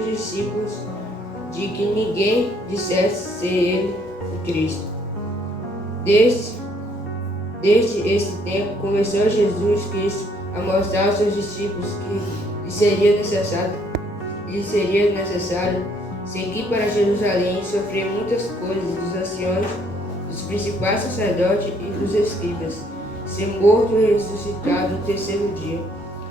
os discípulos de que ninguém dissesse ser ele o Cristo. Desde esse tempo, começou Jesus Cristo a mostrar aos seus discípulos que lhes seria necessário seguir para Jerusalém e sofrer muitas coisas dos anciãos, dos principais sacerdotes e dos escribas, ser morto e ressuscitado no terceiro dia.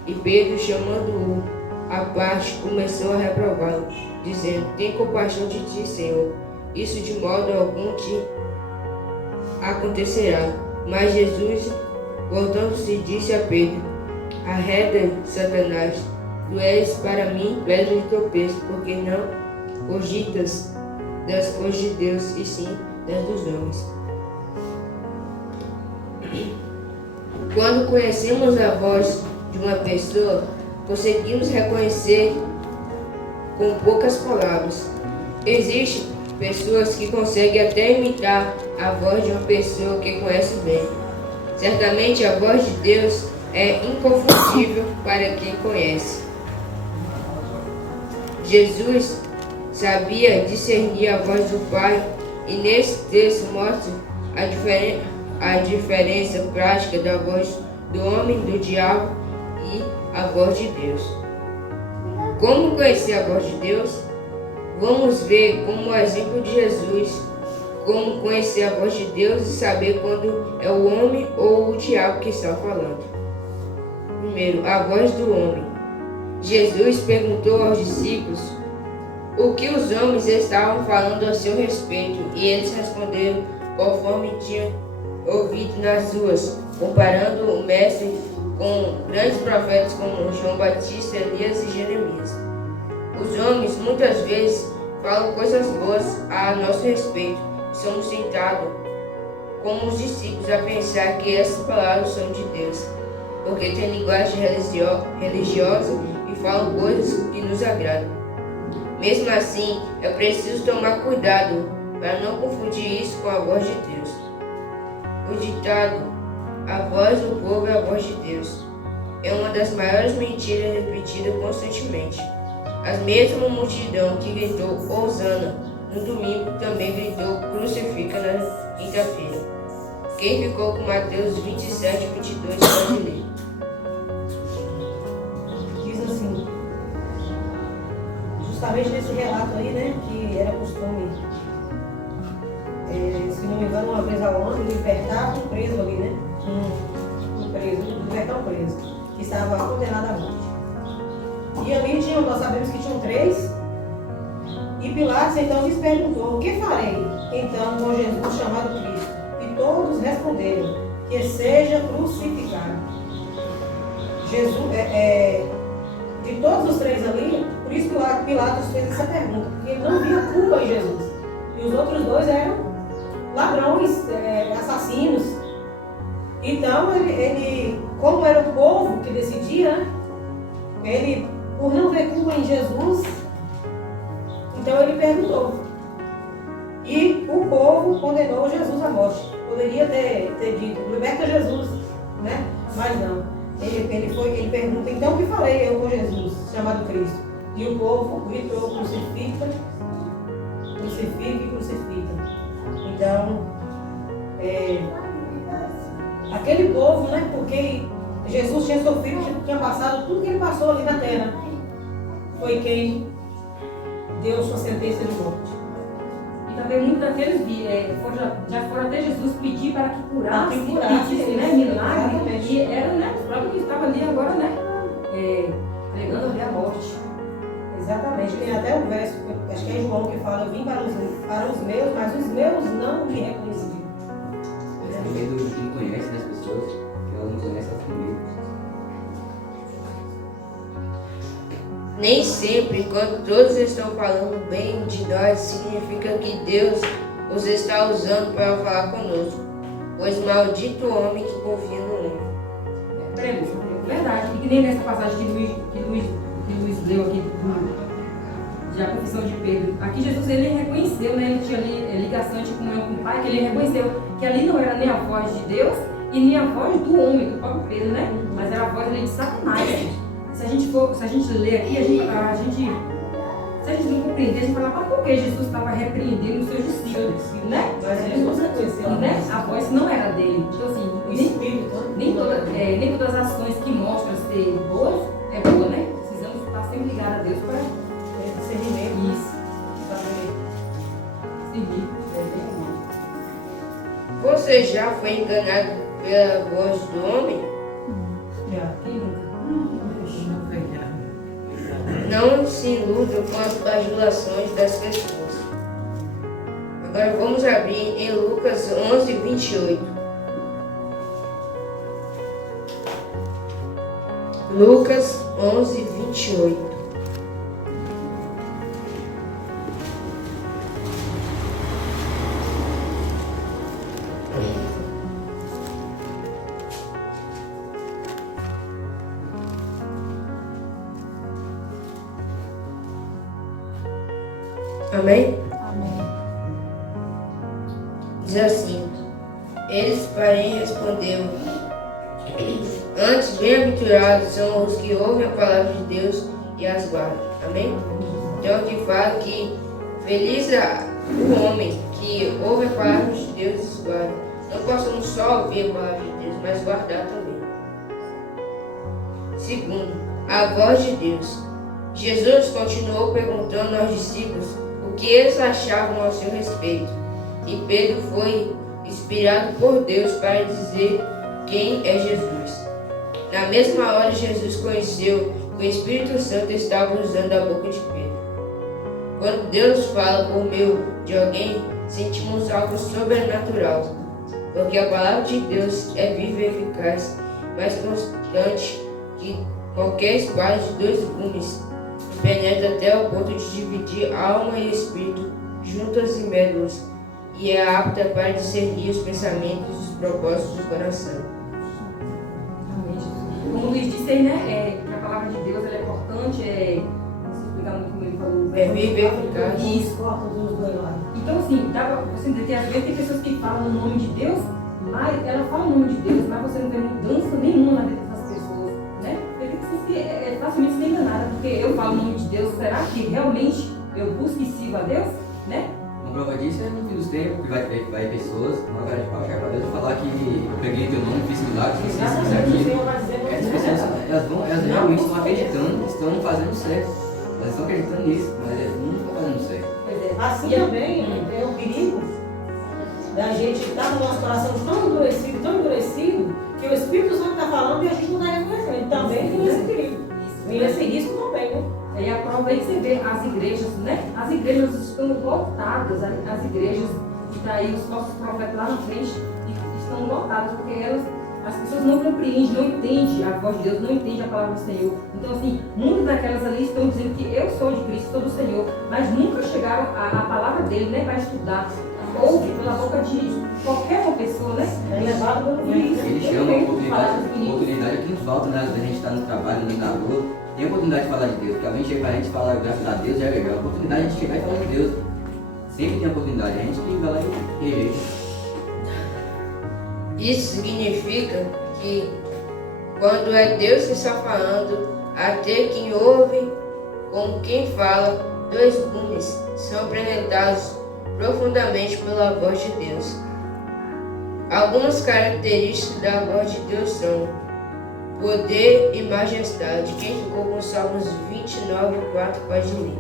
E Pedro, chamando-o à parte, começou a reprová-lo, dizendo: tem compaixão de ti, Senhor, isso de modo algum te acontecerá. Mas Jesus, voltando-se, disse a Pedro: arreda, Satanás, tu és para mim pedra de tropeço, porque não cogitas das coisas de Deus, e sim das dos homens. Quando conhecemos a voz de uma pessoa, conseguimos reconhecer com poucas palavras. Existem pessoas que conseguem até imitar a voz de uma pessoa que conhece bem. Certamente a voz de Deus é inconfundível para quem conhece. Jesus sabia discernir a voz do Pai, e nesse texto mostra a diferença prática da voz do homem, do diabo e a voz de Deus. Como conhecer a voz de Deus? Vamos ver como o exemplo de Jesus, como conhecer a voz de Deus e saber quando é o homem ou o diabo que está falando. Primeiro, a voz do homem. Jesus perguntou aos discípulos o que os homens estavam falando a seu respeito, e eles responderam conforme tinham ouvido nas ruas, comparando o mestre com grandes profetas como João Batista, Elias e Jeremias. Os homens muitas vezes falam coisas boas a nosso respeito, e somos tentados, como os discípulos, a pensar que essas palavras são de Deus, porque têm linguagem religiosa e falam coisas que nos agradam. Mesmo assim, é preciso tomar cuidado para não confundir isso com a voz de Deus. O ditado "a voz do povo é a voz de Deus" é uma das maiores mentiras repetidas constantemente. A mesma multidão que gritou "Hosana" no domingo também gritou "Crucifica" na quinta-feira. Quem ficou com Mateus 27:22 pode ler. Diz assim, justamente nesse relato aí, né, que era costume, se não me engano, uma vez ao ano, libertar um preso ali, né? Libertar um preso, que estava condenado à morte. E ali nós sabemos que tinham 3, e Pilatos então lhes perguntou: o que farei então com Jesus chamado Cristo? E todos responderam: que seja crucificado. Jesus, de todos os 3 ali, por isso Pilatos fez essa pergunta, porque ele não via culpa em Jesus. E os outros 2 eram ladrões, assassinos. Então, ele, como era o povo que decidia, né? Ele, por não ver culpa em Jesus, então ele perguntou. E o povo condenou Jesus à morte. Poderia ter dito: liberta Jesus, né? Mas não. Ele pergunta: então o que farei eu com Jesus, chamado Cristo? E o povo gritou: crucifica, crucifica e crucifica. Então, aquele povo, né? Porque Jesus tinha sofrido, tinha passado tudo que ele passou ali na terra, foi quem deu sua sentença de morte. E também muitos daqueles já foram até Jesus pedir para que curasse, pedisse, né, milagre. Exatamente. E era, né, os próprios que estavam ali agora, né, pregando ali a morte. Exatamente. Tem até um verso, acho que é João, que fala: eu vim para os meus, mas os meus não me reconheceram. O medo de quem conhece, né, as pessoas, que elas não conhecem as primeiras. Nem sempre, quando todos estão falando bem de nós, significa que Deus os está usando para falar conosco. Pois maldito o homem que confia no homem. Verdade. E que nem nessa passagem que Luiz leu aqui da confissão de Pedro. Aqui Jesus, ele reconheceu, né? Ele tinha ali ligação de comunhão com o Pai, que ele reconheceu que ali não era nem a voz de Deus e nem a voz do homem, do próprio Pedro, né? Mas era a voz ali de Satanás. Se a gente ler aqui, a gente Se a gente não compreender, a gente fala, mas por que Jesus estava repreendendo os seus discípulos, né? Mas ele não reconheceu Né? A voz não era dele. Então, assim, o Espírito. nem todas as ações que mostram ser boas é boa, né? Precisamos estar sempre ligados a Deus para Discernimento. isso, para seguir. Você já foi enganado pela voz do homem? Quem nunca? Não se iludam com as bajulações das pessoas. Agora vamos abrir em Lucas 11, 28. Lucas 11, 28. Amém? Diz assim: eles, porém, responderam: antes, bem-aventurados são os que ouvem a palavra de Deus e as guardam. Amém? Então aqui fala que feliz é o homem que ouve a palavra de Deus e as guarda. Não possamos só ouvir a palavra de Deus, mas guardar também. Segundo, a voz de Deus. Jesus continuou perguntando aos discípulos o que eles achavam a seu respeito. E Pedro foi inspirado por Deus para dizer quem é Jesus. Na mesma hora, Jesus conheceu que o Espírito Santo estava usando a boca de Pedro. Quando Deus fala por meio de alguém, sentimos algo sobrenatural, porque a palavra de Deus é viva e eficaz, mais constante que qualquer espada de 2 gumes, e penetra até o ponto de dividir alma e espírito, juntas e médulas, e é apta para discernir os pensamentos e os propósitos do coração. Como o Luiz disse aí, né? Que a palavra de Deus ela é importante, não sei explicar muito como ele falou. É viva e eficaz. Isso. Corta dos dois lados. Então, assim, dá pra você dizer que às vezes tem pessoas que falam o nome de Deus, mas ela fala o nome de Deus, mas você não tem mudança nenhuma na vida dessas pessoas, né? Tem pessoas que é facilmente se enganada, porque eu falo o nome de Deus, será que realmente eu busco e sigo a Deus, né? Uma prova disso é no fim dos tempos, que vai pessoas, uma cara de pau, chegar pra Deus e falar que eu peguei teu nome, fiz milagres, fiz isso, fiz Exatamente, o aquilo. Senhor vai dizer Essas pessoas, elas realmente estão acreditando, estão fazendo certo. Elas estão acreditando nisso, mas elas não estão fazendo certo. Pois é. Assim também é o perigo da gente estar com o nosso coração tão endurecido, que o Espírito Santo está falando e a gente não está reconhecendo. Também tem esse perigo. E esse risco também, né? E a prova aí que você vê as igrejas, né? As igrejas estão lotadas, as igrejas que está aí os nossos profetas lá na frente estão lotadas, porque as pessoas não compreendem, não entendem a voz de Deus, não entendem a palavra do Senhor. Então, assim, muitas daquelas ali estão dizendo que eu sou de Cristo, sou do Senhor, mas nunca chegaram à palavra dele, né, para estudar. Ouve pela boca de qualquer uma pessoa, né? É levado pelo vento. Eles chamam a oportunidade que nos falta, né? A gente está no trabalho, andando na rua, tem a oportunidade de falar de Deus, porque alguém chega pra gente e fala graças a Deus, já é legal. A oportunidade de a gente chegar e falar de Deus. Sempre tem a oportunidade, a gente tem que vai lá e rejeita. Isso significa que quando é Deus que está falando, até quem ouve como quem fala, 2 gumes são apresentados profundamente pela voz de Deus. Algumas características da voz de Deus são poder e majestade. Quem ficou com Salmos 29:4 pode ler.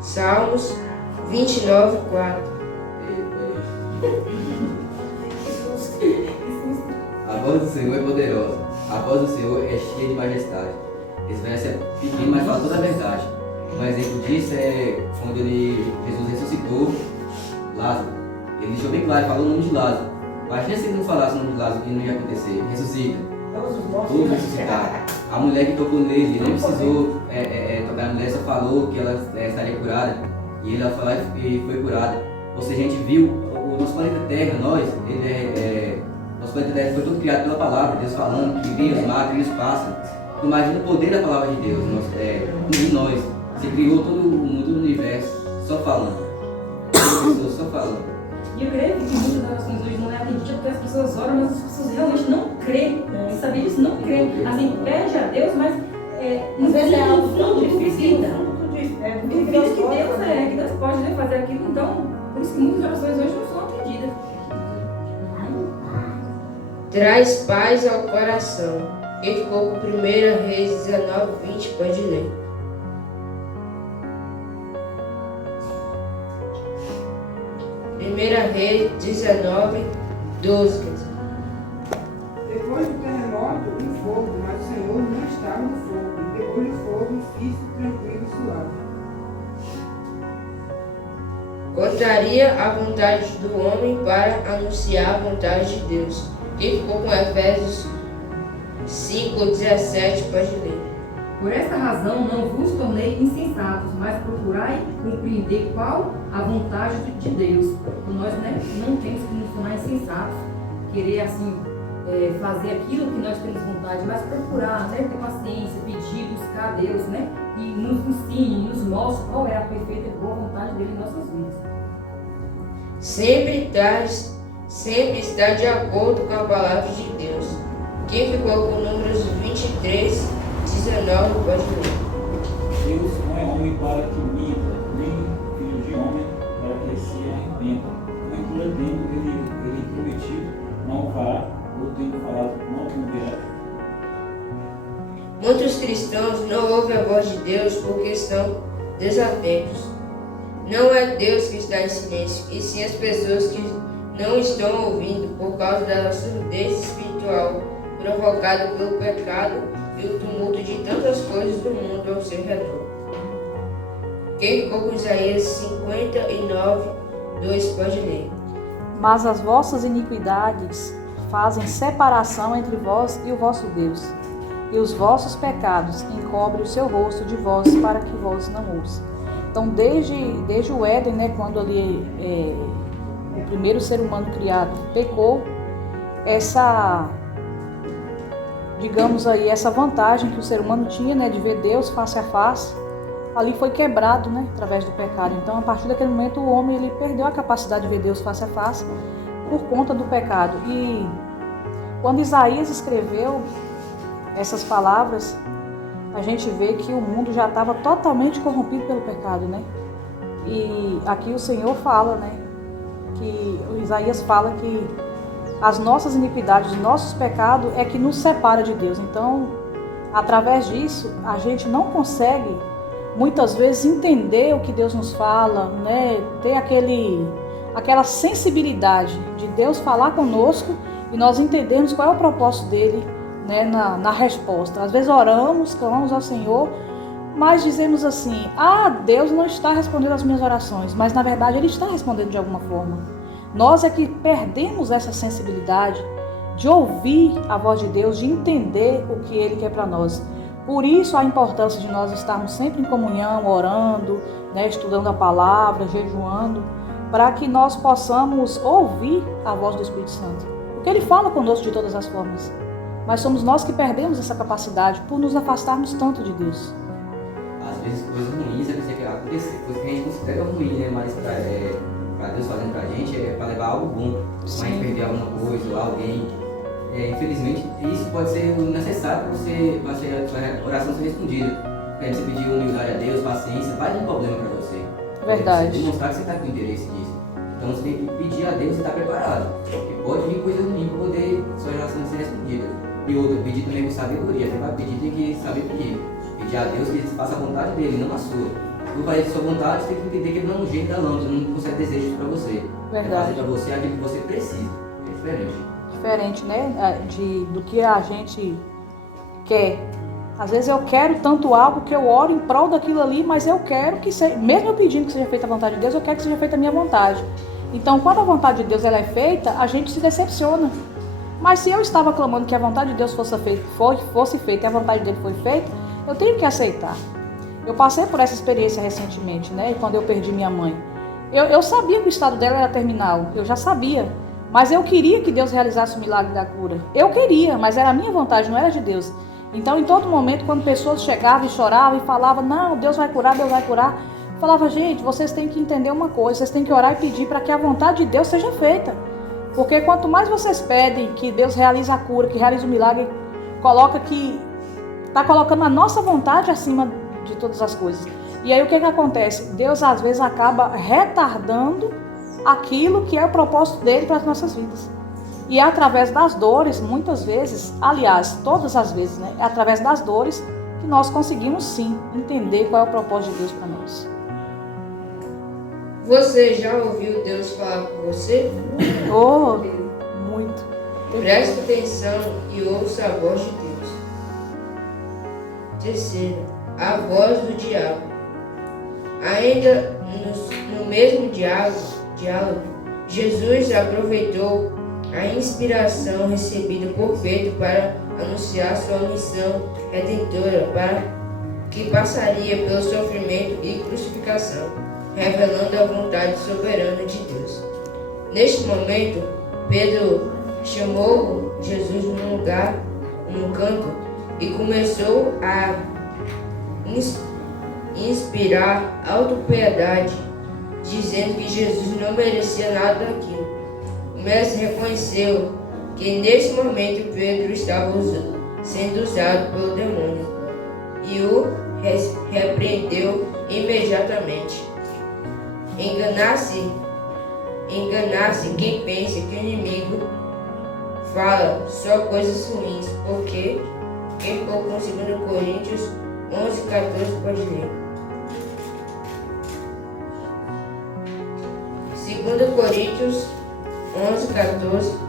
Salmos 29:4. A voz do Senhor é poderosa, a voz do Senhor é cheia de majestade. Esse verso é pequeno, mas fala toda a verdade. Um exemplo disso é quando Jesus ressuscitou Lázaro. Ele deixou bem claro, falou o nome de Lázaro. Imagina se ele não falasse o nome de Lázaro, o que não ia acontecer? Ressuscita. Todos ressuscitaram. A mulher que tocou nele, ele nem precisou tocar na mulher, só falou que ela estaria curada. E ela foi lá e foi curada. Ou seja, a gente viu o nosso planeta Terra, nosso planeta Terra foi todo criado pela palavra, Deus falando, que vinha os mares, vinha os pássaros. Imagina o poder da palavra de Deus em nós. Você criou todo o mundo, todo o universo, só falando. Pessoas só falando. E eu creio que muitas orações hoje não é atendida porque as pessoas oram, mas as pessoas realmente não creem. E saber disso, não creem. Assim, pede a Deus, mas no Às vezes é algo tão fundo difícil, duvida. duvida Que Deus pode, né, fazer aquilo. Então, por isso que muitas orações hoje não são atendidas. Traz paz ao coração. Quem ficou com 1 Reis 19:20 pode ler. Primeira Reis 19:12. Depois do terremoto, um fogo, mas o Senhor não estava no fogo. E depois do fogo, fiz tranquilo e suave. Contraria a vontade do homem para anunciar a vontade de Deus. Quem ficou com Efésios 5:17 pode ler. Por esta razão não vos tornei insensatos, mas procurai compreender qual a vontade de Deus. Então, nós, né, não temos que nos tornar insensatos, querer assim fazer aquilo que nós temos vontade, mas procurar, né, ter paciência, pedir, buscar a Deus, né, e nos ensine, nos mostre qual é a perfeita e boa vontade dele em nossas vidas. Sempre está de acordo com a palavra de Deus. Quem ficou com Números 23:19 pode ler. Deus não é homem para que minta, nem filho de homem para que se arrependa. Porventura, tendo ele prometido, não o fará, ou tendo falado, não cumprirá. Muitos cristãos não ouvem a voz de Deus porque estão desatentos. Não é Deus que está em silêncio, e sim as pessoas que não estão ouvindo por causa da surdez espiritual provocada pelo pecado e o tumulto de tantas coisas do mundo ao seu redor. Quem ficou com Isaías 59:2 pode ler. Mas as vossas iniquidades fazem separação entre vós e o vosso Deus, e os vossos pecados encobrem o seu rosto de vós para que vós não ouçam. Então, desde o Éden, né, quando ali o primeiro ser humano criado pecou, essa vantagem que o ser humano tinha, né, de ver Deus face a face, ali foi quebrado, né, através do pecado. Então, a partir daquele momento, o homem ele perdeu a capacidade de ver Deus face a face por conta do pecado. E quando Isaías escreveu essas palavras, a gente vê que o mundo já estava totalmente corrompido pelo pecado, né? E aqui o Senhor fala, né, que Isaías fala que as nossas iniquidades, os nossos pecados é que nos separa de Deus. Então, através disso, a gente não consegue muitas vezes entender o que Deus nos fala, né? Ter aquela sensibilidade de Deus falar conosco e nós entendermos qual é o propósito dele, né, na resposta. Às vezes oramos, clamamos ao Senhor, mas dizemos assim: Deus não está respondendo às minhas orações, mas na verdade Ele está respondendo de alguma forma. Nós é que perdemos essa sensibilidade de ouvir a voz de Deus, de entender o que Ele quer para nós. Por isso a importância de nós estarmos sempre em comunhão, orando, né, estudando a palavra, jejuando, para que nós possamos ouvir a voz do Espírito Santo. Porque Ele fala conosco de todas as formas. Mas somos nós que perdemos essa capacidade por nos afastarmos tanto de Deus. Às vezes coisas ruins que acontecer, coisas que a gente considera ruim, né? Mas para Deus fazendo pra gente é para levar algo bom. Mas perder alguma coisa ou alguém. Infelizmente, isso pode ser necessário para a oração ser respondida. Porque você pedir humildade a Deus, paciência, vai dar um problema para você. Verdade. Você demonstrar que você está com interesse nisso. Então você tem que pedir a Deus e estar preparado. Porque pode vir coisa ruim para poder sua oração ser respondida. E outra, pedir também com sabedoria. Você vai pedir, tem que saber pedir. Pedir a Deus que Ele faça a vontade dele, não a sua. Por fazer a sua vontade, você tem que entender que Ele não é um jeito da lâmpada, não consegue desejar para você. Verdade. É fazer para você aquilo que você precisa. É diferente. Diferente, né, do que a gente quer. Às vezes eu quero tanto algo que eu oro em prol daquilo ali, mas eu quero que seja, mesmo eu pedindo que seja feita a vontade de Deus, eu quero que seja feita a minha vontade. Então, quando a vontade de Deus ela é feita, a gente se decepciona. Mas se eu estava clamando que a vontade de Deus fosse feita e a vontade dele foi feita, eu tenho que aceitar. Eu passei por essa experiência recentemente, né? Quando eu perdi minha mãe. Eu sabia que o estado dela era terminal, eu já sabia. Mas eu queria que Deus realizasse o milagre da cura. Eu queria, mas era a minha vontade, não era de Deus. Então, em todo momento, quando pessoas chegavam e choravam e falavam: não, Deus vai curar, eu falava: gente, vocês têm que entender uma coisa, vocês têm que orar e pedir para que a vontade de Deus seja feita. Porque quanto mais vocês pedem que Deus realize a cura, que realize o milagre, coloca que está colocando a nossa vontade acima de todas as coisas. E aí o que acontece? Deus às vezes acaba retardando aquilo que é o propósito dele para as nossas vidas. E é através das dores, muitas vezes, aliás, todas as vezes, né? É através das dores que nós conseguimos sim entender qual é o propósito de Deus para nós. Você já ouviu Deus falar com você? Oh, muito. Preste atenção e ouça a voz de Deus. Terceiro, a voz do diabo. Ainda no mesmo diálogo, Jesus aproveitou a inspiração recebida por Pedro para anunciar sua missão redentora, que passaria pelo sofrimento e crucificação, revelando a vontade soberana de Deus. Neste momento, Pedro chamou Jesus num canto, e começou a inspirar autopiedade, dizendo que Jesus não merecia nada daquilo. O mestre reconheceu que nesse momento Pedro estava sendo usado pelo demônio e o repreendeu imediatamente. Enganasse quem pensa que o inimigo fala só coisas ruins, porque quem for com 2 Coríntios 11:14 pode ler. 2 Coríntios 11:14.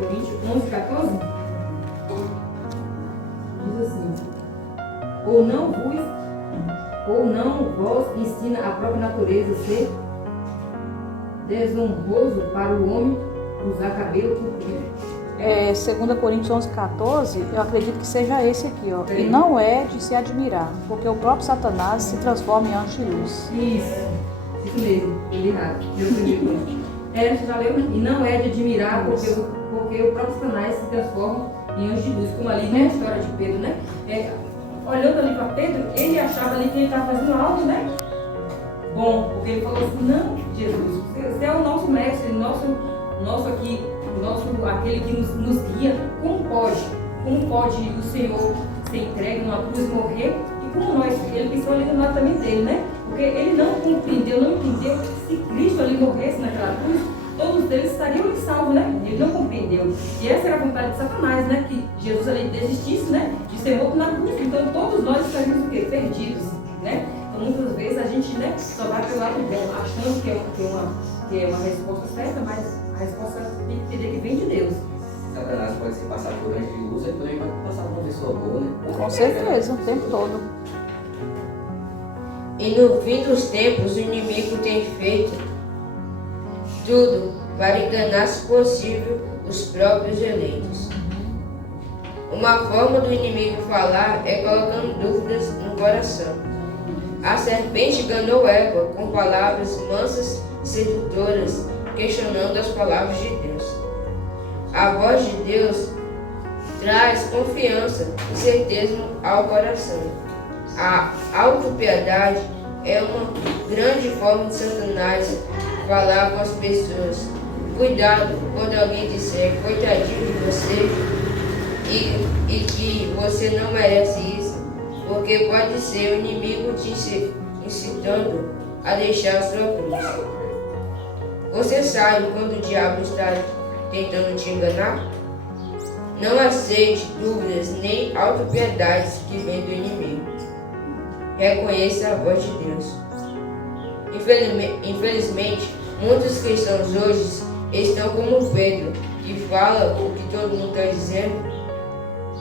Coríntios 11:14 diz assim: ou não vos ensina a própria natureza ser desonroso para o homem usar cabelo comprido? 2 Coríntios 11:14, eu acredito que seja esse aqui, ó. E não é de se admirar, porque o próprio Satanás se transforma em anjo de luz. Isso mesmo, eu li errado. Você já leu? E não é de admirar, porque o próprio Satanás se transforma em anjo de luz, como ali na história de Pedro, né? Olhando ali para Pedro, ele achava ali que ele estava fazendo algo, né? Bom, porque ele falou assim: não, Jesus, você é o nosso mestre, nosso aquele que nos guia. Como pode o Senhor ser entregue numa cruz e morrer? E como ele pensou ali no matamento dele, né? Porque ele não compreendeu, não entendeu que se Cristo ali morresse naquela cruz, todos eles estariam salvos, né? Ele não compreendeu. E essa era a vontade de Satanás, né? Que Jesus ali desistisse, né? De ser morto na cruz. Então todos nós estaríamos o quê? Perdidos, né? Então muitas vezes a gente, né, só vai pelo lado bom, achando que é uma resposta certa, mas a resposta tem que entender que vem de Deus. Satanás pode se passar por anjo de luz e também pode passar por uma pessoa boa, né? Com certeza, o tempo todo. E no fim dos tempos, o inimigo tem feito tudo para enganar, se possível, os próprios eleitos. Uma forma do inimigo falar é colocando dúvidas no coração. A serpente enganou Eva com palavras mansas e sedutoras, questionando as palavras de Deus. A voz de Deus traz confiança e certeza ao coração. A autopiedade é uma grande forma de Satanás falar com as pessoas. Cuidado quando alguém disser coitadinho de você e que você não merece isso, porque pode ser o inimigo te incitando a deixar a sua cruz. Você sabe quando o diabo está tentando te enganar? Não aceite dúvidas nem autopiedades que vêm do inimigo. Reconheça a voz de Deus. Infelizmente, muitos cristãos hoje estão como Pedro, que fala o que todo mundo está dizendo.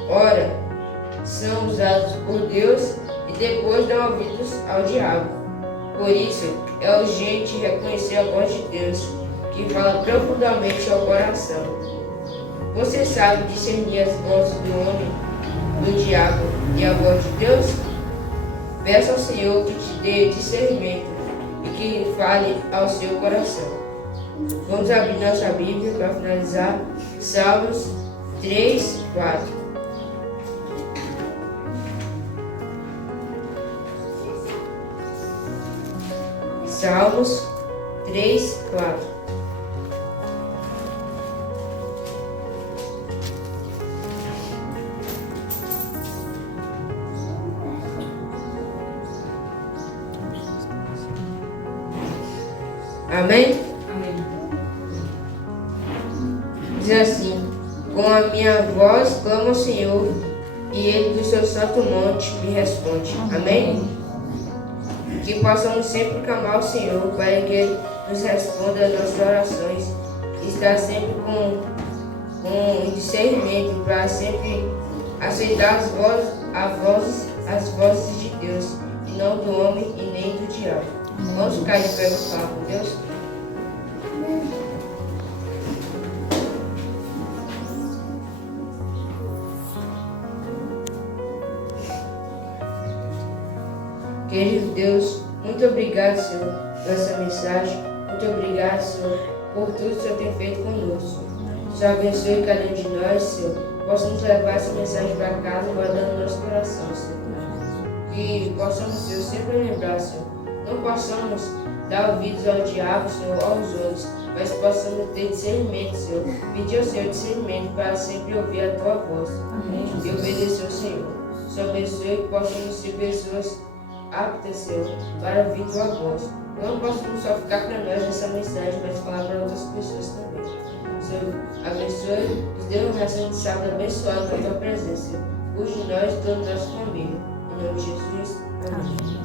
Ora, são usados por Deus e depois dão ouvidos ao diabo. Por isso, é urgente reconhecer a voz de Deus, que fala profundamente ao coração. Você sabe discernir as vozes do homem, do diabo e a voz de Deus? Peça ao Senhor que te dê discernimento e que fale ao seu coração. Vamos abrir nossa Bíblia para finalizar. Salmos 3, 4. Salmos 3, 4. Amém? Amém. Diz assim: com a minha voz clamo ao Senhor, e Ele do seu santo monte me responde. Amém? Que possamos sempre clamar ao Senhor para que Ele nos responda às nossas orações, e estar sempre com discernimento para sempre aceitar as vozes de Deus, e não do homem e nem do diabo. Vamos ficar de pé para falar com Deus? Querido Deus, muito obrigado, Senhor, por essa mensagem. Muito obrigado, Senhor, por tudo que o Senhor tem feito conosco. Senhor, abençoe cada um de nós, Senhor. Possamos levar essa mensagem para casa, guardando nosso coração, Senhor. Que possamos, Senhor, sempre lembrar, Senhor. Não possamos dar ouvidos ao diabo, Senhor, aos outros, mas possamos ter discernimento, Senhor. Pedir ao Senhor discernimento para sempre ouvir a Tua voz. Amém. E obedecer ao Senhor. Senhor, abençoe que possamos ser pessoas aptas, Senhor, para ouvir Tua voz. Não possamos só ficar para nós essa mensagem, mas falar para outras pessoas também. Senhor, abençoe, nos dê uma reação de sábado abençoada com a Tua presença. Cuide de nós e toda a nossa família. Em nome de Jesus. Amém.